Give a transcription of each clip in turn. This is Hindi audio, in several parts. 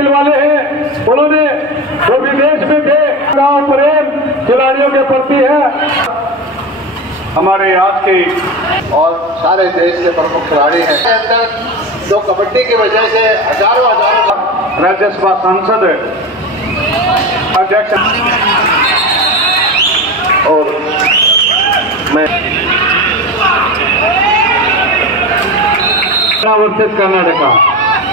दिल वाले हैं, उन्होंने जो विदेश में थे, गांव प्रेम खिलाड़ियों के प्रति है। हमारे आज के और सारे देश के प्रमुख खिलाड़ी हैं जो कबड्डी की वजह से हजारों राज्यसभा सांसद अध्यक्ष और मैं versus Karnataka.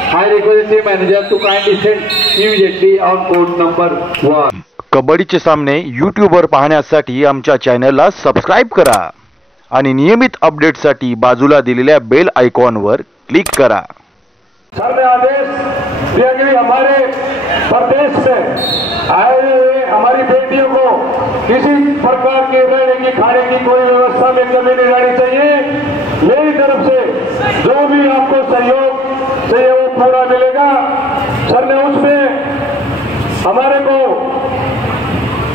I request the manager to kindly send immediately on code number 1. कबड्डीचे सामने यूट्यूबवर पाहण्यासाठी आमच्या चॅनलला सबस्क्राइब करा आणि नियमित अपडेटसाठी बाजूला दिलेल्या बेल आयकॉनवर क्लिक करा। सर ने आदेश दिया कि हमारे प्रदेश से आए हुए हमारी बेटियों को किसी प्रकार के रहने की खाने की कोई व्यवस्था में कमी नहीं रहनी चाहिए। मेरी तरफ से जो भी आपको सहयोग चाहिए वो पूरा मिलेगा। सर ने उसमें हमारे को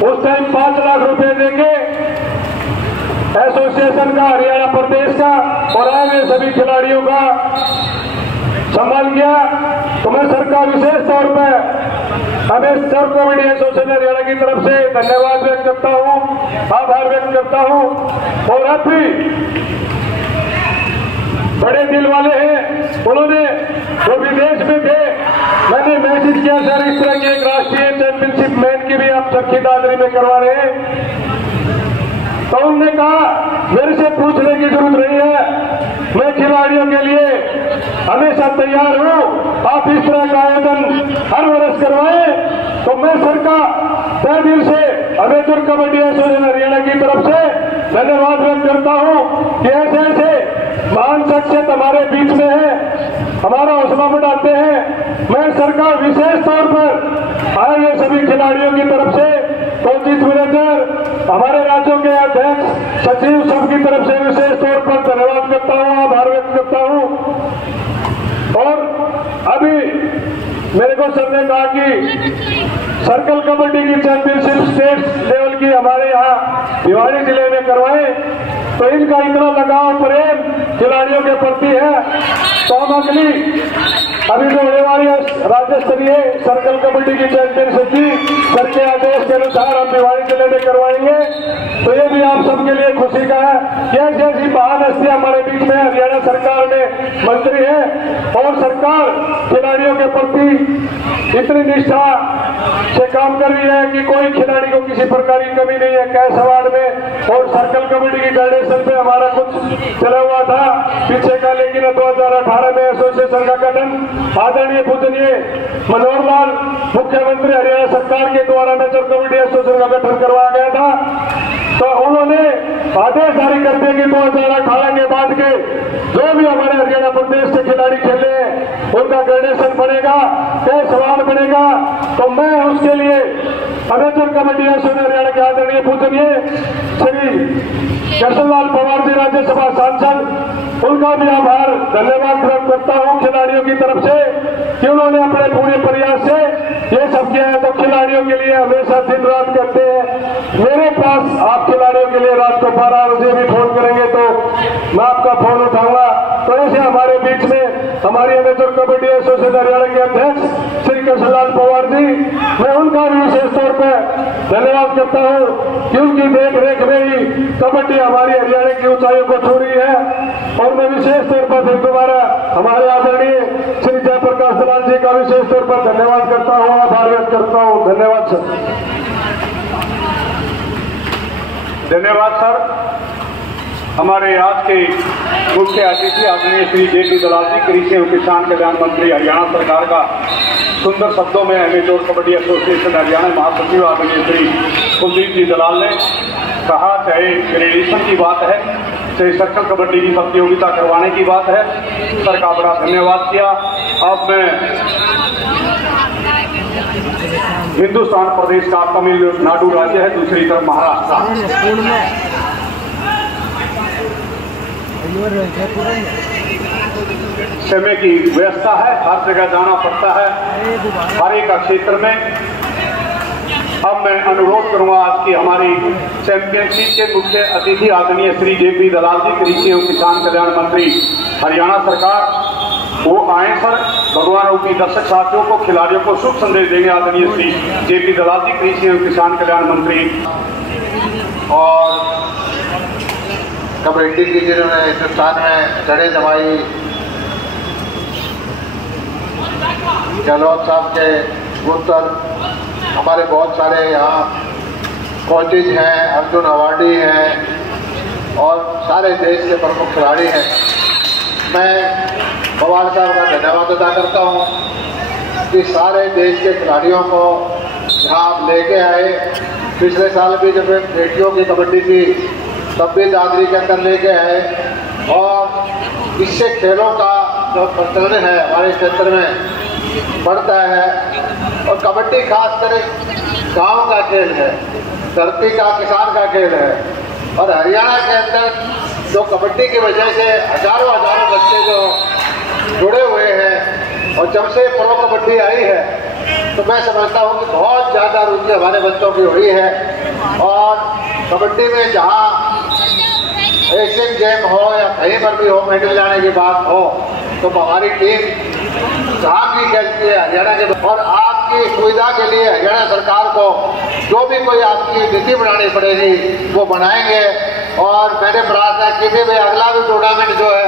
उस टाइम 5 लाख रुपए देंगे एसोसिएशन का, हरियाणा प्रदेश का, और आए हुए सभी खिलाड़ियों का संभाल किया। तो मैं सर का विशेष तौर पर हमें सर कबड्डी एसोसिएशन हरियाणा की तरफ से धन्यवाद व्यक्त करता हूं, आभार व्यक्त करता हूं। और अब भी बड़े दिल वाले हैं, उन्होंने जो विदेश में थे, मैंने मैसेज किया सर इस तरह की एक राष्ट्रीय चैंपियनशिप मैच की भी आप चरखी दादरी में करवा रहे हैं। तो उन्होंने कहा मेरे से पूछने की जरूरत नहीं है, मैं खिलाड़ियों के लिए हमेशा तैयार हूं। आप इस तरह का आयोजन हर वर्ष करवाएं। तो मैं सर का तहे दिल से अमेचर कबड्डी एसोसिएशन हरियाणा की तरफ से धन्यवाद व्यक्त करता हूं कि ऐसे ऐसे महान शख्सियत हमारे बीच में है, हमारा हौसला बढ़ाते हैं। मैं सर का विशेष तौर पर आए हुए सभी खिलाड़ियों की तरफ से, कोचिंग मैनेजर, हमारे राज्यों के अध्यक्ष, सचिव, सबकी तरफ से विशेष तौर पर धन्यवाद करता हूं, आभार व्यक्त करता हूं। और अभी मेरे को सर ने कहा कि सर्कल कबड्डी की चैंपियनशिप स्टेट लेवल की हमारे यहाँ भिवाड़ी जिले में करवाए। तो इनका इतना लगाव प्रेम खिलाड़ियों के प्रति है। तो हम अभी जो होने वाली राज्य स्तरीय सर्कल कबड्डी की चैंपियनशिप की सर के आदेश के अनुसार हम भिवाड़ी जिले में करवाएंगे। तो ये भी आप सबके लिए खुशी का है कि ऐसी ऐसी महान हस्तियां हमारे बीच में हरियाणा सरकार में मंत्री है और सरकार खिलाड़ियों के प्रति इतनी निष्ठा से काम कर रही है कि कोई खिलाड़ी को किसी प्रकार की कमी नहीं है। कैश अवार्ड में और सर्कल कबड्डी की फेडरेशन में हमारा कुछ चला हुआ था पीछे का, लेकिन 2018 में एसोसिएशन का गठन आदरणीय पूजनीय मनोहर लाल मुख्यमंत्री हरियाणा सरकार के द्वारा अमेचर कबड्डी एसोसिएशन का गठन करवाया गया था। तो उन्होंने आदेश जारी कर दिया कि 2018 के बाद के जो भी हमारे हरियाणा प्रदेश से खिलाड़ी खेले हैं उनका ग्रेडेशन बनेगा, कैश अवार्ड बनेगा। तो मैं उसके लिए अमेचर कबड्डी एसोसिएशन हरियाणा के आदरणीय पूजनीय श्री कृष्णलाल पवार जी राज्यसभा सांसद, उनका भी आभार धन्यवाद व्यक्त करता हूं खिलाड़ियों की तरफ से कि उन्होंने अपने पूरे प्रयास से ये सब किया है। तो खिलाड़ियों के लिए हमेशा दिन रात करते हैं। मेरे पास आप खिलाड़ियों के लिए रात को 12 बजे भी फोन करेंगे तो मैं आपका फोन उठाऊंगा। तो ऐसे हमारे बीच में हमारी अमेचर कबड्डी एसोसिएशन हरियाणा के अध्यक्ष श्री कृष्णलाल पवार जी, मैं उनका भी विशेष तौर पर धन्यवाद करता हूं कि उनकी देख रेख में ही कबड्डी हमारी हरियाणा की ऊंचाइयों को छू रही है। और मैं विशेष तौर पर फिर दोबारा हमारे आदरणीय श्री जयप्रकाश दलाल जी का विशेष तौर पर धन्यवाद करता हूं, आभार व्यक्त करता हूं। धन्यवाद सर। धन्यवाद सर। हमारे आज के मुख्य अतिथि आदरणीय श्री जे.पी. दलाल जी, कृषि एवं किसान कल्याण मंत्री हरियाणा सरकार का सुंदर शब्दों में अमेचर कबड्डी एसोसिएशन हरियाणा महासचिव आदरणीय श्री कुलदीप जी दलाल ने कहा, चाहे ग्रेडेशन की बात है, चाहे सर्कल कबड्डी की प्रतियोगिता करवाने की बात है, सर का बड़ा धन्यवाद किया। अब मैं हिंदुस्तान प्रदेश का तमिलनाडु राज्य है, दूसरी तरफ महाराष्ट्र, समय की व्यवस्था है, हर जगह जाना पड़ता है, हर एक क्षेत्र में। अब मैं अनुरोध करूंगा आज की हमारी चैंपियनशिप के मुख्य अतिथि आदरणीय श्री जे.पी. दलाल जी, कृषि एवं किसान कल्याण मंत्री हरियाणा सरकार, वो आए सर, भगवान रूपी दर्शक साथियों को, खिलाड़ियों को शुभ संदेश देंगे आदरणीय श्री जेपी दलाल जी, कृषि एवं किसान कल्याण मंत्री। और कबड्डी की जिन्होंने हिंदुस्तान में जड़ें जमाई, गहलोत साहब के उत्तर, हमारे बहुत सारे यहाँ कोचेज हैं, अर्जुन अवार्डी हैं और सारे देश के प्रमुख खिलाड़ी हैं। मैं पवार साहब का धन्यवाद अदा करता हूँ कि सारे देश के खिलाड़ियों को यहाँ आप लेके आए। पिछले साल भी जब बेटियों की कबड्डी थी तब भी दादरी के अंदर लेके आए और इससे खेलों का जो प्रचलन है हमारे क्षेत्र में बढ़ता है। और कबड्डी खासकर गांव का खेल है, धरती का, किसान का खेल है। और हरियाणा के अंदर जो कबड्डी की वजह से हजारों बच्चे जो जुड़े हुए हैं और जब से प्रो कबड्डी आई है तो मैं समझता हूँ कि बहुत ज़्यादा रुचि हमारे बच्चों की हुई है। और कबड्डी में जहाँ एशियन गेम हो या कहीं पर भी हो, मेडल लाने की बात हो, तो हमारी टीम जहाँ भी खेलती है हरियाणा के। और आपकी सुविधा के लिए हरियाणा सरकार को जो भी कोई आपकी नीति बनानी पड़ेगी वो बनाएंगे। और मैंने प्रार्थना की थी भाई अगला भी टूर्नामेंट जो है,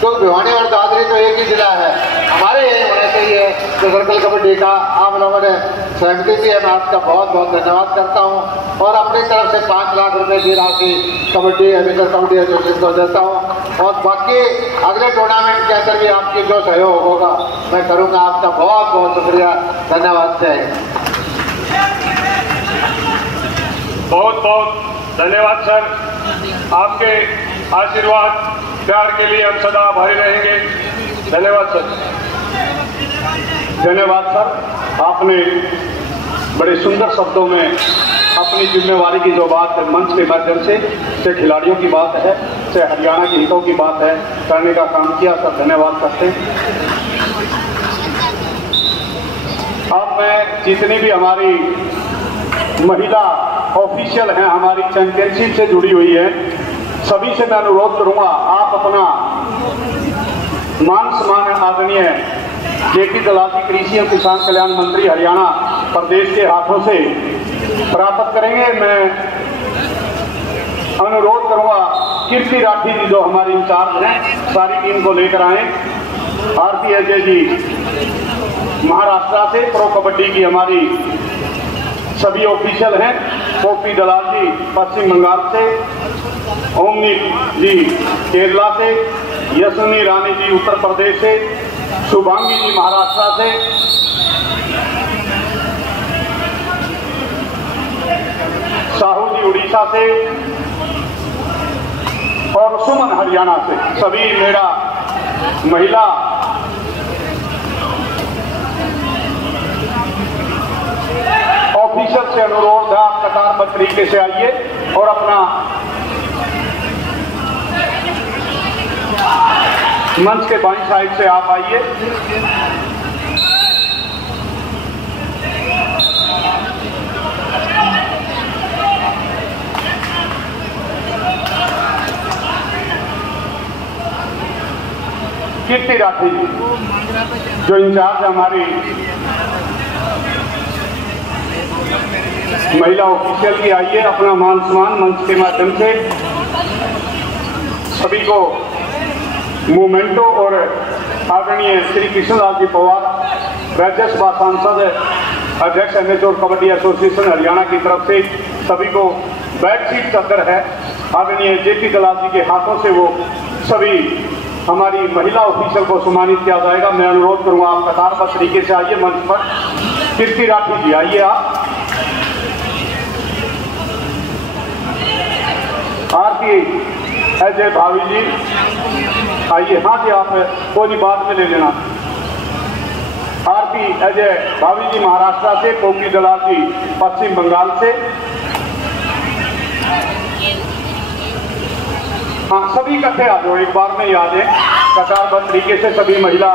क्योंकि भिवानी और दादरी तो एक ही जिला है, हमारे यही होना चाहिए तो सर्कल कबड्डी का आप लोगों ने सहमति दी है। मैं आपका बहुत बहुत धन्यवाद करता हूँ और अपनी तरफ से 5 लाख रुपए की राशि कबड्डी एमिटर कबड्डी एसोसिएशन को देता हूँ। और बाकी अगले टूर्नामेंट के अंदर भी आपकी जो सहयोग होगा मैं करूँगा। आपका बहुत बहुत शुक्रिया, धन्यवाद। बहुत बहुत धन्यवाद सर, आपके आशीर्वाद प्यार के लिए हम सदा आभारी रहेंगे। धन्यवाद सर। धन्यवाद सर, आपने बड़े सुंदर शब्दों में अपनी जिम्मेवारी की जो बात है मंच के माध्यम से खिलाड़ियों की बात है, से हरियाणा के हितों की बात है, करने का काम किया सर, धन्यवाद करते हैं। अब मैं जितनी भी हमारी महिला ऑफिशियल हैं, हमारी चैंपियनशिप से जुड़ी हुई है, सभी से मैं अनुरोध करूंगा आप अपना मान सम्मान आदरणीय जेपी दलाल जी, कृषि एवं किसान कल्याण मंत्री हरियाणा प्रदेश के हाथों से प्राप्त करेंगे। मैं अनुरोध करूंगा कीर्ति राठी जी जो हमारी इंचार्ज हैं, सारी टीम को लेकर आए। आरती अजय जी महाराष्ट्र से, प्रो कबड्डी की हमारी सभी ऑफिशियल हैं, पोपी दलाल जी पश्चिम बंगाल से, ओमनी जी केरला से, यशनी रानी जी उत्तर प्रदेश से, शुभांगी जी महाराष्ट्र से, साहू जी उड़ीसा से और सुमन हरियाणा से। सभी मेरा महिला ऑफिसर से अनुरोध है आप कतारबद्ध तरीके से आइए और अपना मंच के बाईं साइड से आप आइए। कीर्ति राठी जी जो इंचार्ज हमारी महिला ऑफिशियल की, आइए अपना मान सम्मान मंच के माध्यम से सभी को मूवमेंटो। और आदरणीय श्री कृष्णलाल जी पवार, राज्यसभा सांसद, अध्यक्ष एमेच्योर कबड्डी एसोसिएशन हरियाणा की तरफ से सभी को बेडशीट चादर है आदरणीय जेपी दलाल जी के हाथों से, वो सभी हमारी महिला ऑफिसर को सम्मानित किया जाएगा। मैं अनुरोध करूंगा आप कतारबद्ध तरीके से आइए मंच पर। कीर्ति राठी जी आइए आप। आरती अजय भावी जी आइए। हाँ जी आप कोई बाद में ले लेना। आरती अजय भावी जी महाराष्ट्र से, पोपी दलाल जी पश्चिम बंगाल से। हाँ सभी इकट्ठे आ जाओ, एक बार में याद है कतारबद्ध तरीके से। सभी महिला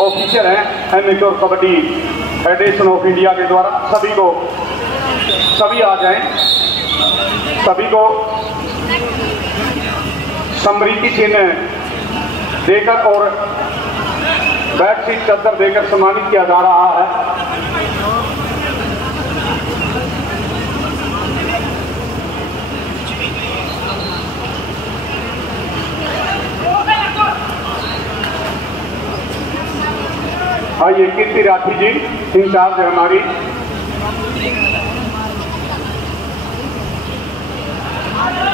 ऑफिसर हैं amateur kabaddi federation of India के द्वारा, सभी आ जाएं। सभी को समृद्धि चिन्ह देकर और बेड शीट चादर देकर सम्मानित किया जा रहा है। आइए कीर्ति राठी जी इंचार्ज है हमारी,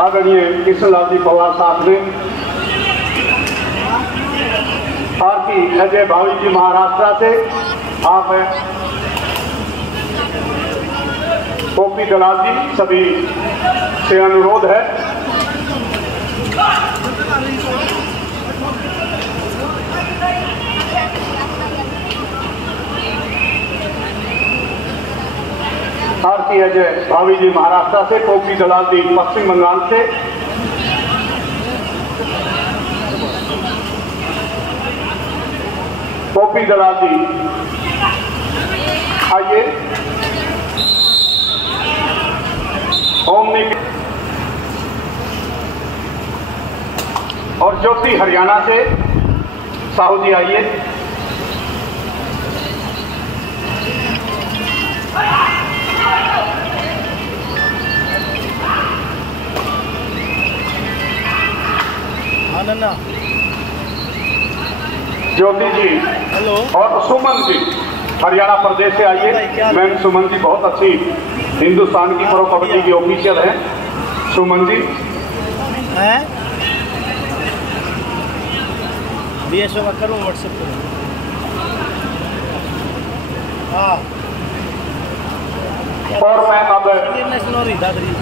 आदरणीय कृष्णलाल जी पवार साहब ने, आरती अजय भावी जी महाराष्ट्र से, आप हैं ओपी दलाल जी, सभी से अनुरोध है आरती अजय भावी जी महाराष्ट्र से, पोपी दलाल जी पश्चिम बंगाल से, पोपी दलाल जी आइए, ओमनी और ज्योति हरियाणा से, साहू जी आइए, ज्योति जी हेलो और सुमन जी हरियाणा प्रदेश से आइए। मैम सुमन जी बहुत अच्छी हिंदुस्तान की प्रो कबड्डी की ऑफिशियल है। सुमन जी है BSO का करूँ व्हाट्सएप करूँ। हाँ और मैं अब इंटरनेशनल और दादरी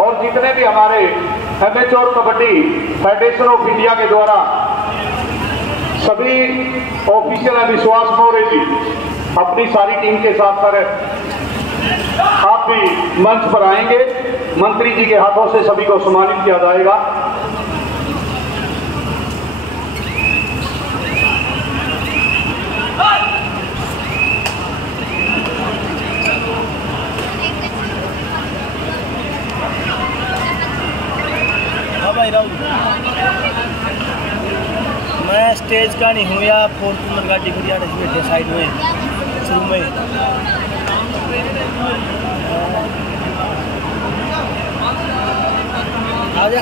और जितने भी हमारे amateur kabaddi federation of India के द्वारा सभी ऑफिशियल विश्वास मौर्य जी अपनी सारी टीम के साथ पर आप भी मंच पर आएंगे। मंत्री जी के हाथों से सभी को सम्मानित किया जाएगा। मैं स्टेज का नहीं हूँ या फॉर्चूनर गाड़ी को बैठे साइड में शुरू में आ जा।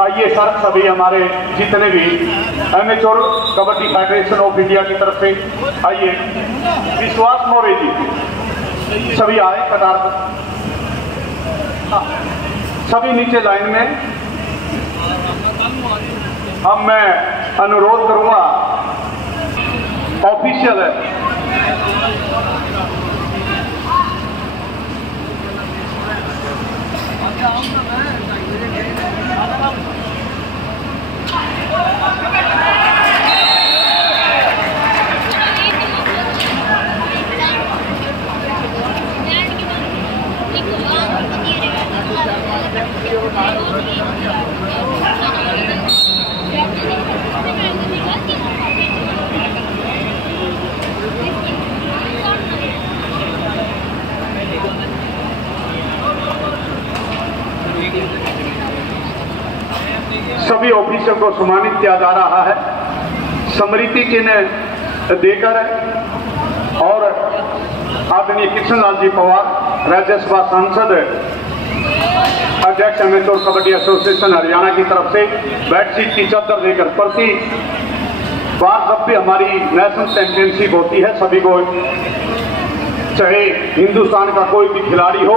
आइए सर, सभी हमारे जितने भी amateur kabaddi federation of India की तरफ से आइए। विश्वास मौर्य जी सभी आए कतार पर, सभी नीचे लाइन में। अब मैं अनुरोध करूंगा, ऑफिशियल है सभी ऑफिसर को सम्मानित किया जा रहा है स्मृति चिन्ह देकर। और आदरणीय कृष्णलाल जी पवार राज्यसभा सांसद अध्यक्ष एमेच्योर कबड्डी एसोसिएशन हरियाणा की तरफ से बेडशीट की चादर देकर प्रति बार जब भी हमारी नेशनल चैंपियनशिप होती है सभी को, चाहे हिंदुस्तान का कोई भी खिलाड़ी हो,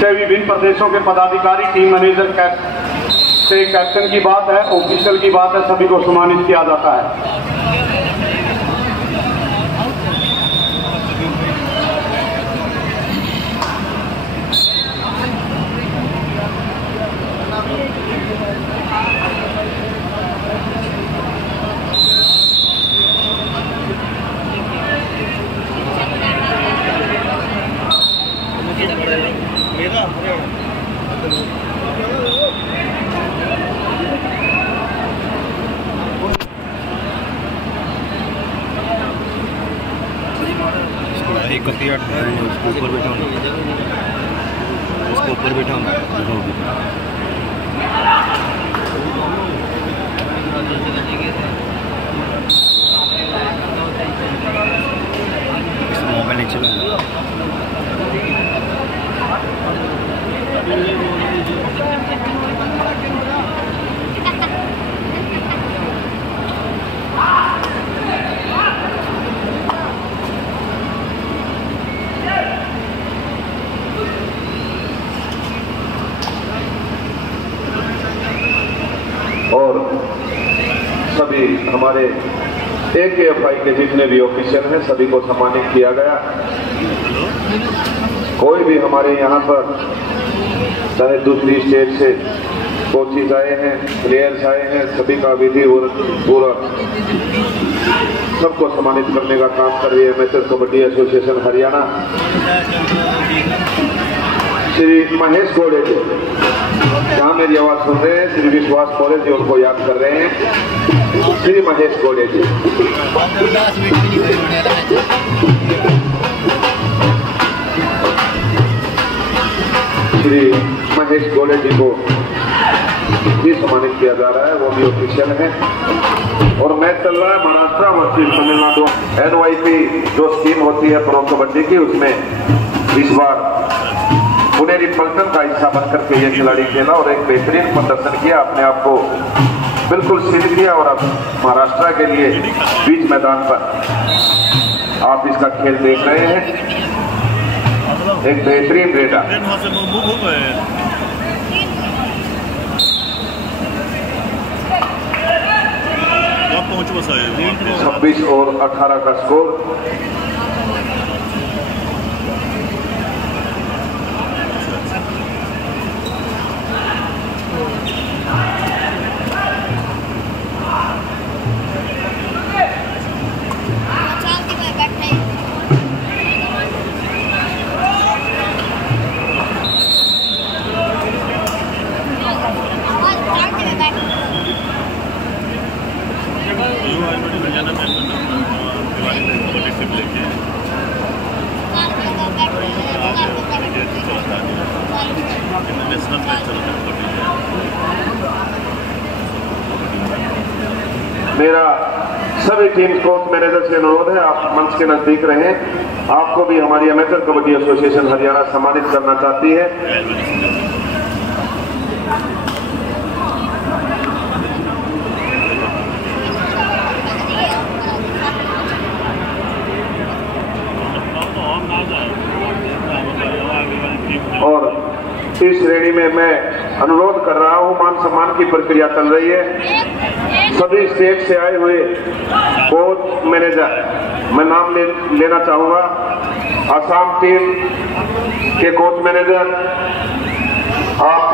चाहे विभिन्न प्रदेशों के पदाधिकारी, टीम मैनेजर से कैप्टन की बात है, ऑफिशियल की बात है, सभी को सम्मानित किया जाता है। उसको ऊपर बैठा हूँ, उसको ऊपर बैठा हूँ। मोबाइल नहीं चला। और सभी हमारे AKFI के जितने भी ऑफिसर हैं सभी को सम्मानित किया गया। कोई भी हमारे यहाँ पर चाहे दूसरी स्टेट से कोचेज आए हैं, प्लेयर्स आए हैं, सभी का विधि पूरा सबको सम्मानित करने का काम कर रही है एमेचर कबड्डी एसोसिएशन हरियाणा। श्री महेश गोड़े जी जहाँ मेरी आवाज सुन रहे हैं, श्री विश्वास मोरे जी उनको याद कर रहे हैं। श्री महेश गोड़े जी, श्री महेश गोड़े जी को भी सम्मानित किया जा रहा है, वो भी ऑफिशियल है। और मैच चल रहा है महाराष्ट्र वर्सेस तमिलनाडु। NYP जो स्कीम होती है प्रो कबड्डी की, उसमें इस बार पुनेरी पल्टन का हिस्सा बनकर के ये खिलाड़ी खेला और एक बेहतरीन प्रदर्शन किया, अपने आप को बिल्कुल सिद्ध किया। और अब महाराष्ट्र के लिए बीच मैदान पर आप इसका खेल देख रहे हैं, एक बेहतरीन रेडा। 26 और 18 का स्कोर। मेरा सभी टीम कोच मैनेजर से अनुरोध है, आप मंच के नजदीक रहें। आपको भी हमारी एमेचर कबड्डी एसोसिएशन हरियाणा सम्मानित करना चाहती है। और इस श्रेणी में मैं अनुरोध कर रहा हूं, मान सम्मान की प्रक्रिया चल रही है। सभी स्टेट से आए हुए कोच मैनेजर, मैं नाम लेना चाहूंगा। असम टीम के कोच मैनेजर, आप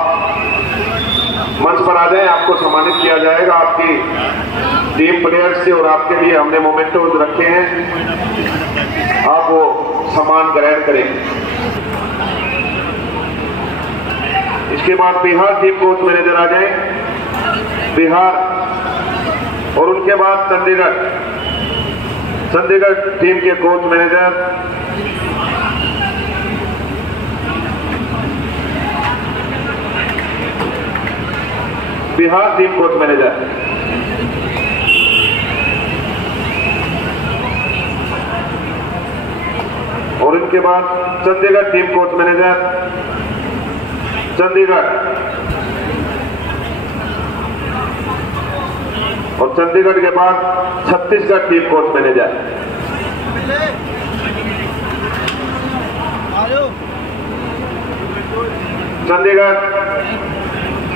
मंच पर आ जाएं, आपको सम्मानित किया जाएगा। आपकी टीम प्लेयर्स से और आपके लिए हमने मोमेंटोज रखे हैं, आप वो सम्मान ग्रहण करें। इसके बाद बिहार टीम कोच मैनेजर आ जाएं, बिहार, और उनके बाद चंडीगढ़ टीम के coach manager, Bihar team coach manager, और इनके बाद Chandigarh team coach manager, Chandigarh, और चंडीगढ़ के बाद Chhattisgarh team coach manager.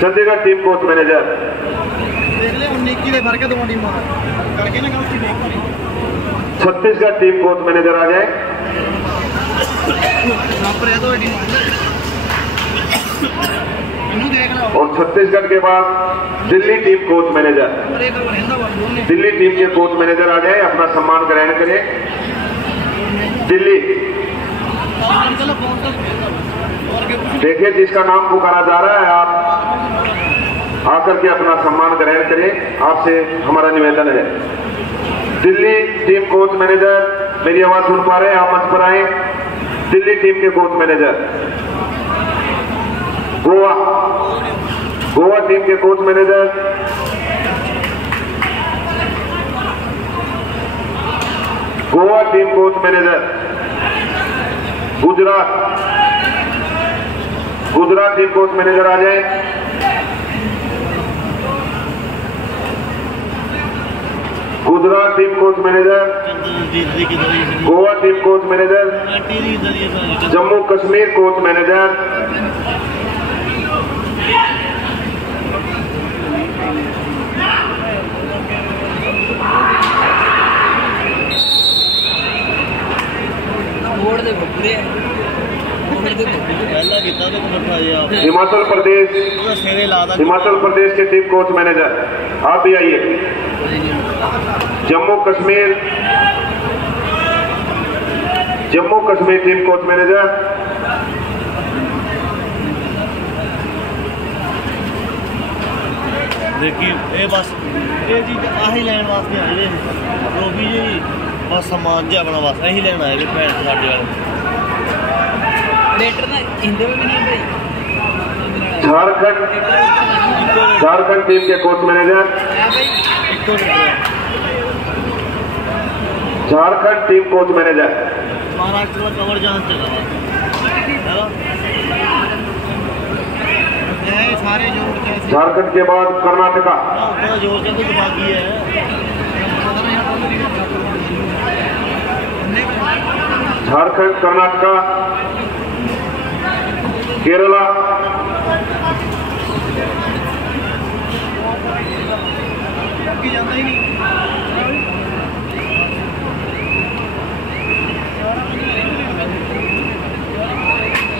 Chandigarh team coach manager, Chhattisgarh team coach manager आ जाए। और छत्तीसगढ़ के बाद Delhi team coach manager, Delhi team के कोच मैनेजर आ जाए, अपना सम्मान ग्रहण करें। दिल्ली, देखिए जिसका नाम पुकारा जा रहा है, आप आकर के अपना सम्मान ग्रहण करें, आपसे हमारा निवेदन है। दिल्ली टीम कोच मैनेजर, मेरी आवाज सुन पा रहे हैं, आप मंच पर आए। दिल्ली टीम के कोच मैनेजर। गोवा टीम के coach manager. Goa team coach manager. Gujarat team coach manager आ जाए। Gujarat team coach manager. Goa team coach manager. Jammu Kashmir coach manager. Himachal Pradesh के टीम कोच मैनेजर आप भी आइए। Jammu Kashmir team coach manager. देखिए ये बस ये जी आही लैन वास्ते आए थे ट्रॉफी जी बस सामान जी अपना बस यही लेना है भैन साढ़े वाले लेटर ना हिंदी में भी नहीं भाई। झारखंड टीम के coach manager. Jharkhand team coach manager. Maharashtra का कवर जहां चला सारे जोड़ झारखंड के बाद कर्नाटका। जोर से कुछ बाकी है। झारखंड, कर्नाटका, केरला,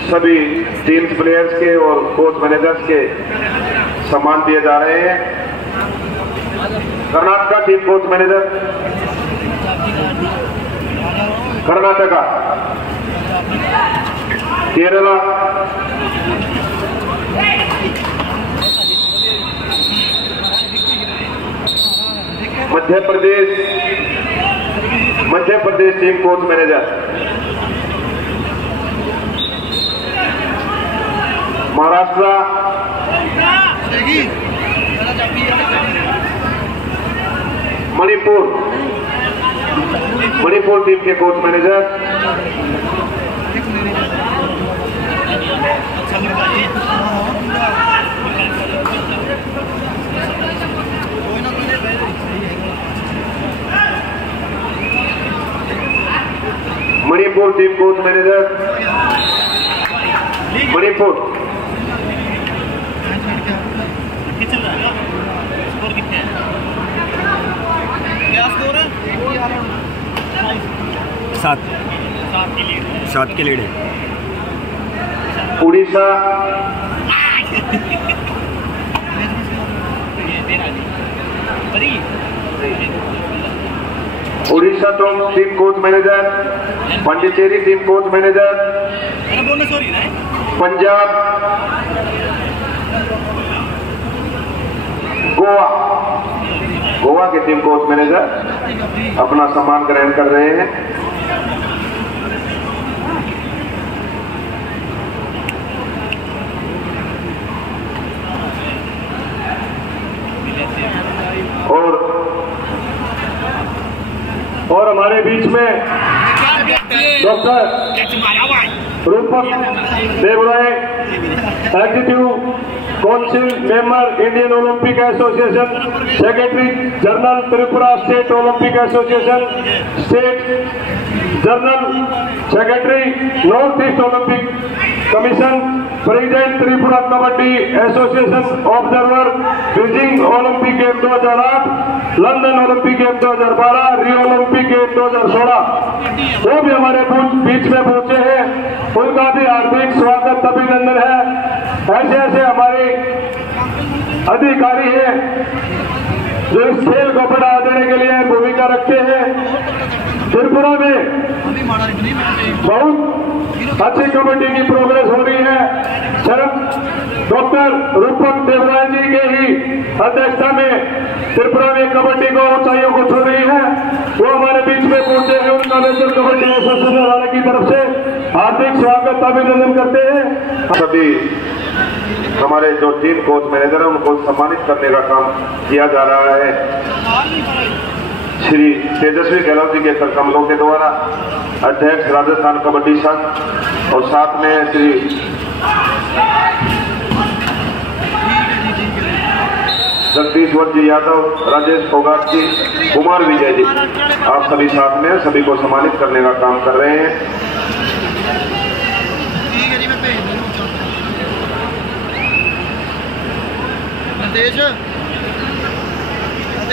सभी टीम्स प्लेयर्स के और कोच मैनेजर्स के सम्मान दिए जा रहे हैं। Karnataka team coach manager. Karnataka, Kerala, Madhya Pradesh team coach manager. Maharashtra, Manipur team के coach manager. Manipur team coach manager. Manipur सात के लीड है। Orissa, team coach manager. Pondicherry team coach manager. Punjab, Goa के टीम कोच मैनेजर अपना सम्मान ग्रहण कर रहे हैं। और हमारे बीच में डॉक्टर रूपक Devaraya, executive council member, Indian Olympic association, secretary general Tripura state Olympic association, state general secretary north east Olympic commission, president Tripura kabaddi association, observer Beijing Olympic game 2008, London Olympic game 2012, Rio Olympic game 2016, वो भी हमारे बीच में पहुंचे हैं। उनका भी हार्दिक स्वागत अभिनंदन है। ऐसे ऐसे हमारे अधिकारी हैं जो इस खेल को बढ़ावा देने के लिए भूमिका रखते हैं। त्रिपुरा में बहुत अच्छी कबड्डी की प्रोग्रेस हो रही है। डॉक्टर रूपक देवराय जी के ही अध्यक्षता में त्रिपुरा में कबड्डी को ऊंचाइयों को छू रही है। वो हमारे बीच में पहुंचे हैं। उनका नेतृत्व कबड्डी एसोसिएशन की तरफ से हार्दिक स्वागत अभिनंदन करते हैं। सभी हमारे जो टीम कोच मैनेजर है उनको सम्मानित करने का काम किया जा रहा है श्री तेजस्वी गहलोत जी के सरकमलों के द्वारा, अध्यक्ष राजस्थान कबड्डी संघ, और साथ में श्री जगदीश्वर जी यादव, राजेश फोगाट जी, कुमार विजय जी, आप सभी साथ में सभी को सम्मानित करने का काम कर रहे हैं।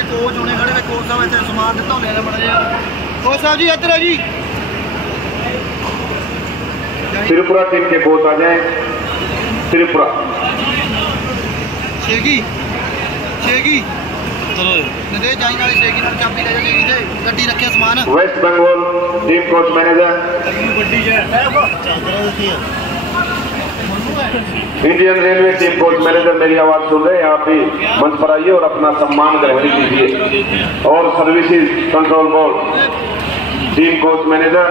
कोच होने खड़े कोच साहब इतने समान दिता लेना पड़ा यार। कोच साहब जी इधर जी। त्रिपुरा टीम के कोच आ जाएं। त्रिपुरा शेगी शेगी चलो नदे जाई वाले शेगी नाल चाबी ले जा शेगी दे गड्डी रखे समान। West Bengal team coach manager गड्डी है Indian railway team coach manager, मेरी आवाज सुन रहे हैं आप भी मंच पर आइए और अपना सम्मान ग्रहण कीजिए। और services control board team coach manager,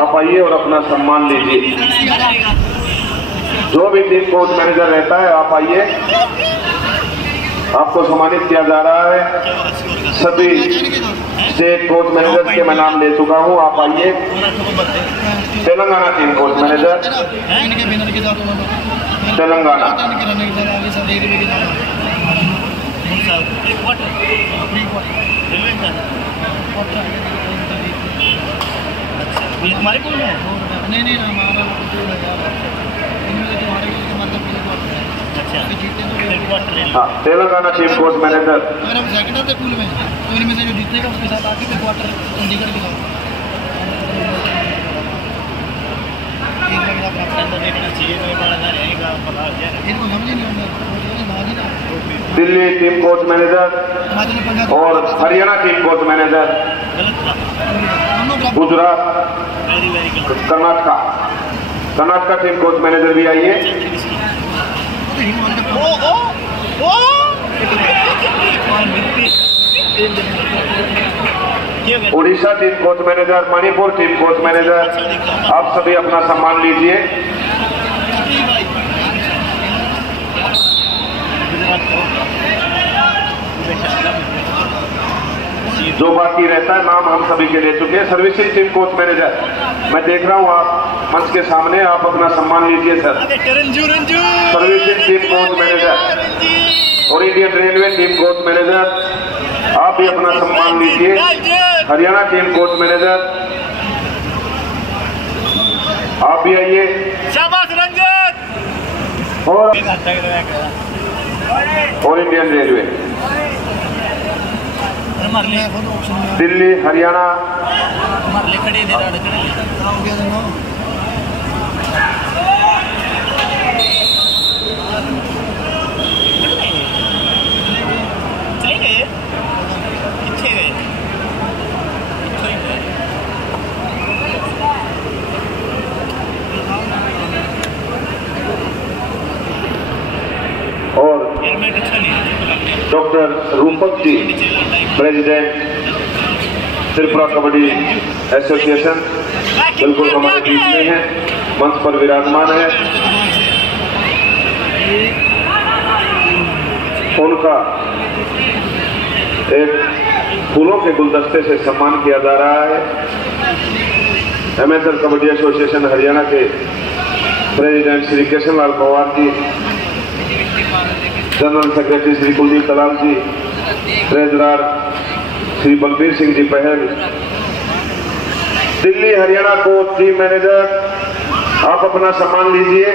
आप आइए और अपना सम्मान लीजिए। जो भी टीम कोच मैनेजर रहता है आप आइए, आपको सम्मानित किया जा रहा है। सभी स्टेट कोच मैनेजर के मैं नाम ले चुका हूं, आप आइए। Telangana team coach manager Telangana, हमारे पूल में नहीं हाँ, Telangana team coach manager second है पूल में, तो इनमें से जो जीतेगा उसके साथ आगे फिर क्वार्टर चंडीगढ़ के साथ इनको समझ नहीं आता। दिल्ली टीम कोच मैनेजर और Haryana team coach manager, Gujarat, Karnataka team coach manager भी आइए। Orissa team coach manager, Manipur team coach manager, आप सभी अपना सम्मान लीजिए। जो बाकी रहता है नाम हम सभी के ले चुके हैं। सर्विसेज टीम कोच मैनेजर, मैं देख रहा हूँ आप मंच के सामने, आप अपना सम्मान लीजिए sir. Services team coach manager और Indian railway team coach manager, आप भी अपना सम्मान लीजिए। हरियाणा टीम कोच मैनेजर, आप भी आइए। और इंडियन रेलवे, दिल्ली, हरियाणा, और doctor Rupak ji, president Tripura kabaddi association, बिल्कुल हमारे बीच में है, मंच पर विराजमान है। उनका एक फूलों के गुलदस्ते से सम्मान किया जा रहा है। एमएसएल कबड्डी एसोसिएशन हरियाणा के प्रेसिडेंट श्री कृष्ण लाल पवार जी, जनरल सेक्रेटरी श्री कुलदीप दलाल जी, ट्रेजरर श्री बलबीर सिंह जी पहल, Delhi Haryana coach team manager, आप अपना सम्मान लीजिए।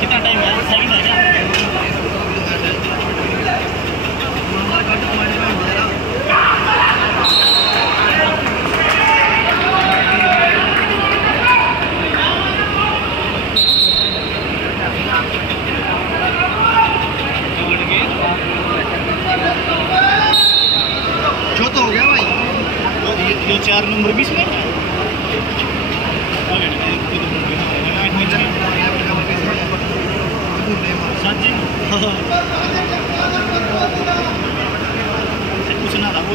कितना टाइम है? सेकंड है क्या? तो हो गया भाई, ये 4 नंबर 20 में कुछ ना था वो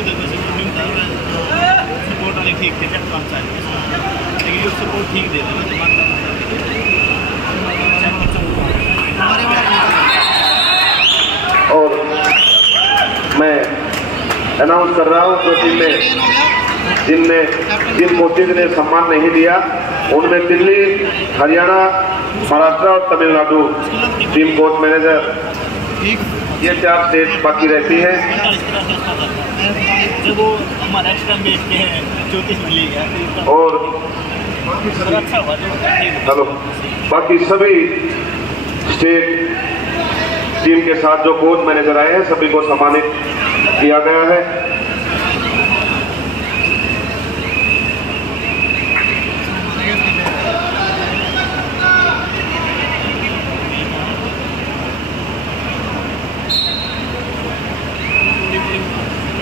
सपोर्ट वाले ठीक थे, लेकिन ये सपोर्ट ठीक दे और मैं अनाउंस कर रहा हूँ कि जिन कोचेज ने सम्मान नहीं दिया उनमें दिल्ली, हरियाणा, महाराष्ट्र और तमिलनाडु टीम कोच मैनेजर, ये 4 स्टेट बाकी रहती है। जब वो हमारा एक्स्ट्रा मैच के हैं 34 में ले गया और अच्छा हुआ चलो बाकी सभी स्टेट टीम के साथ जो कोच मैनेजर आए हैं सभी को सम्मानित किया गया है।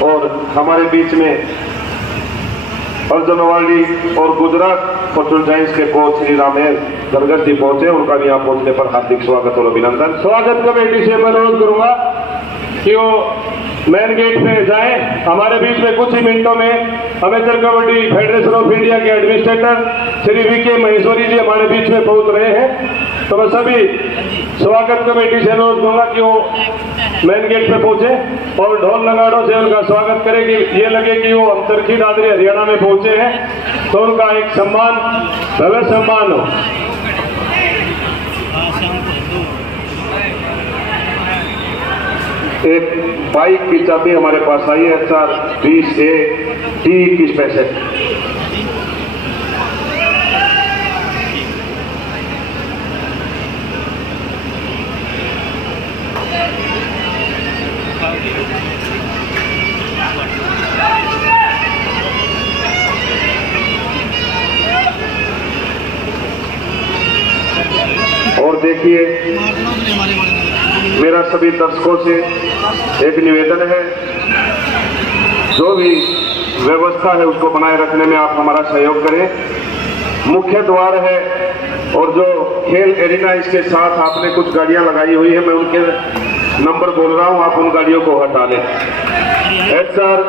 और हमारे बीच में अर्जुन अवार्डी और गुजरात फॉर्चून जायंट्स के कोच श्री रामेश दरगस जी पहुंचे, उनका भी यहाँ पहुंचने पर हार्दिक स्वागत और अभिनंदन। स्वागत कमेटी से मैं अनुरोध करूंगा कि वो मेन गेट पे जाएं। हमारे बीच में कुछ ही मिनटों में amateur kabaddi federation of India के एडमिनिस्ट्रेटर श्री वीके महेश्वरी जी हमारे बीच में पहुंच रहे हैं, तो मैं सभी स्वागत कमेटी से अनुरोध करूंगा कि वो मेन गेट पे पहुंचे और ढोल नगाड़ों से उनका स्वागत करें कि ये लगे कि वो हम चरखी दादरी हरियाणा में पहुंचे हैं, तो उनका एक सम्मान, भव्य सम्मान हो। एक बाइक की चाबी हमारे पास आई है HR 20A T21 पैसे। और देखिए, मेरा सभी दर्शकों से एक निवेदन है, जो भी व्यवस्था है उसको बनाए रखने में आप हमारा सहयोग करें। मुख्य द्वार है और जो खेल एरिना, इसके साथ आपने कुछ गाड़ियां लगाई हुई है, मैं उनके नंबर बोल रहा हूं, आप उन गाड़ियों को हटा लें। HR